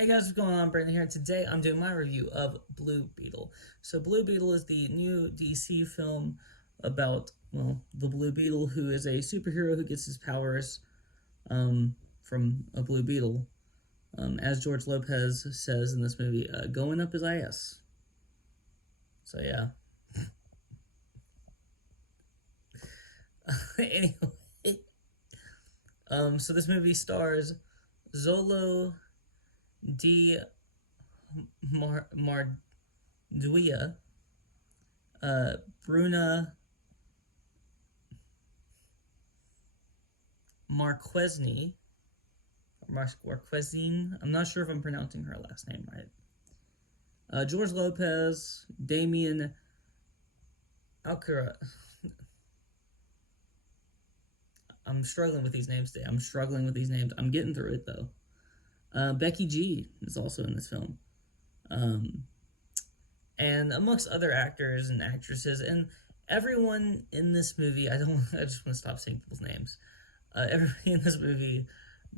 Hey guys, what's going on? Brandon here. Today I'm doing my review of Blue Beetle. So Blue Beetle is the new DC film about, well, the Blue Beetle, who is a superhero who gets his powers from a Blue Beetle. As George Lopez says in this movie, going up his ass. So yeah. Anyway, so this movie stars Zolo Di Marduia, Bruna Marquezine. Marquezine. I'm not sure if I'm pronouncing her last name right. George Lopez, Damien Alcara. I'm struggling with these names today. I'm getting through it though. Becky G is also in this film. And amongst other actors and actresses, and everyone in this movie, I just want to stop saying people's names. Everybody in this movie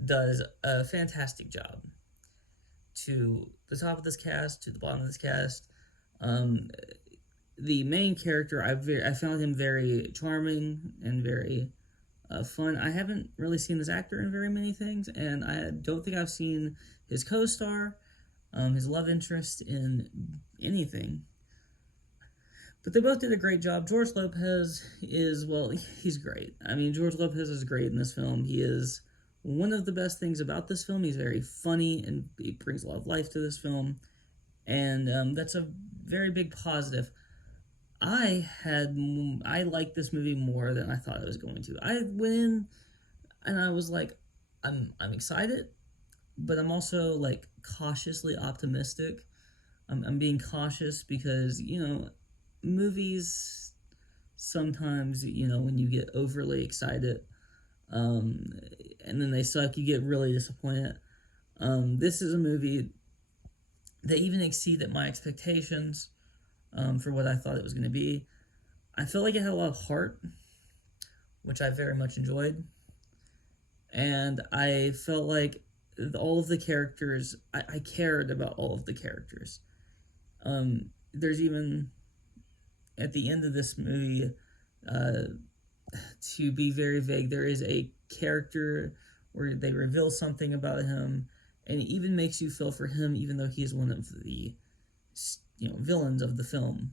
does a fantastic job. To the top of this cast, to the bottom of this cast. The main character, I found him very charming and very fun. I haven't really seen this actor in very many things, and I don't think I've seen his co-star, his love interest in anything. But they both did a great job. George Lopez is, well, he's great. I mean, George Lopez is great in this film. He is one of the best things about this film. He's very funny, and he brings a lot of life to this film. And that's a very big positive. I liked this movie more than I thought I was going to. I went in and I was like, I'm excited, but I'm also like cautiously optimistic. I'm being cautious because, movies sometimes, when you get overly excited, and then they suck, you get really disappointed. This is a movie that even exceeded my expectations for what I thought it was going to be. I felt like it had a lot of heart, which I very much enjoyed. And I felt like all of the characters, I cared about all of the characters. There's even, at the end of this movie, to be very vague, there is a character where they reveal something about him, and it even makes you feel for him, even though he is one of the villains of the film.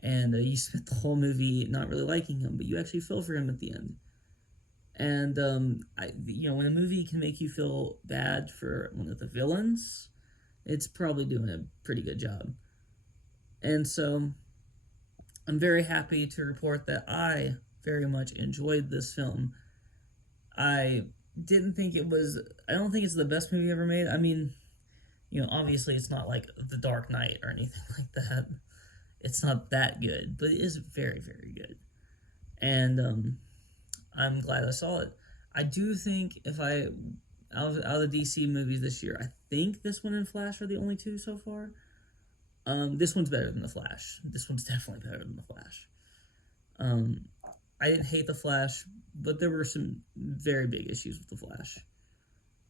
And you spent the whole movie not really liking him, but you actually feel for him at the end. And when a movie can make you feel bad for one of the villains, it's probably doing a pretty good job. And so I'm very happy to report that I very much enjoyed this film. I don't think it's the best movie ever made. I mean, obviously it's not like The Dark Knight or anything like that. It's not that good, but it is very, very good. And I'm glad I saw it. I do think out of the DC movies this year, I think this one and Flash are the only two so far. This one's better than The Flash. This one's definitely better than The Flash. I didn't hate The Flash, but there were some very big issues with The Flash.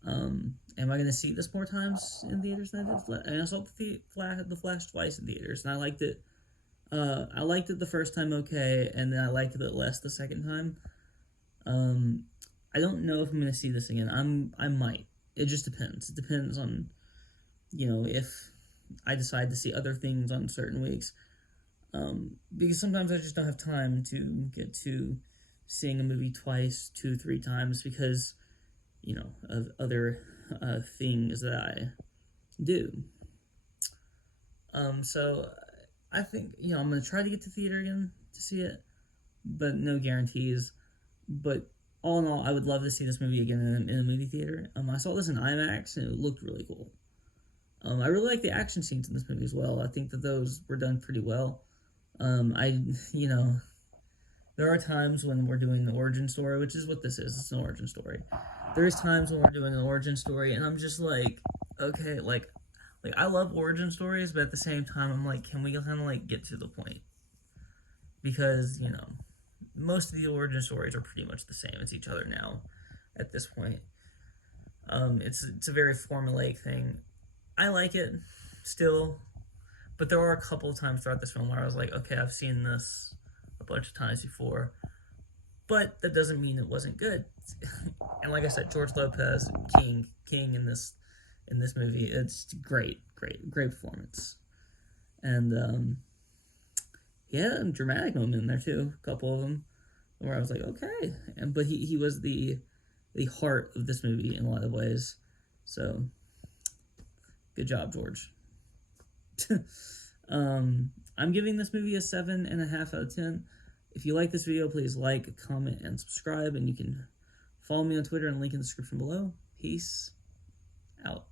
Am I going to see this more times in theaters than I did? And I saw the Flash twice in theaters, and I liked it. I liked it the first time okay, and then I liked it less the second time. I don't know if I'm going to see this again. I might. It just depends. It depends on, if I decide to see other things on certain weeks. Because sometimes I just don't have time to get to seeing a movie twice, 2-3 times, because, of other things that I do. So I think, I'm going to try to get to theater again to see it, but no guarantees. But all in all, I would love to see this movie again in a movie theater. I saw this in IMAX, and it looked really cool. I really like the action scenes in this movie as well. I think that those were done pretty well. There are times when we're doing the origin story, which is what this is. It's an origin story. There's times when we're doing an origin story, and I'm just like, okay, like I love origin stories, but at the same time, I'm like, can we kind of like get to the point? Because most of the origin stories are pretty much the same as each other now, at this point. It's a very formulaic thing. I like it still, but there were a couple of times throughout this film where I was like, okay, I've seen this a bunch of times before, but that doesn't mean it wasn't good. And like I said, George Lopez, King in this movie, it's great performance, and he had a dramatic moment in there too, a couple of them, where I was like, okay, and but he was the heart of this movie in a lot of ways, so good job, George. I'm giving this movie a 7.5 out of 10. If you like this video, please like, comment, and subscribe, and you can follow me on Twitter and link in the description below. Peace out.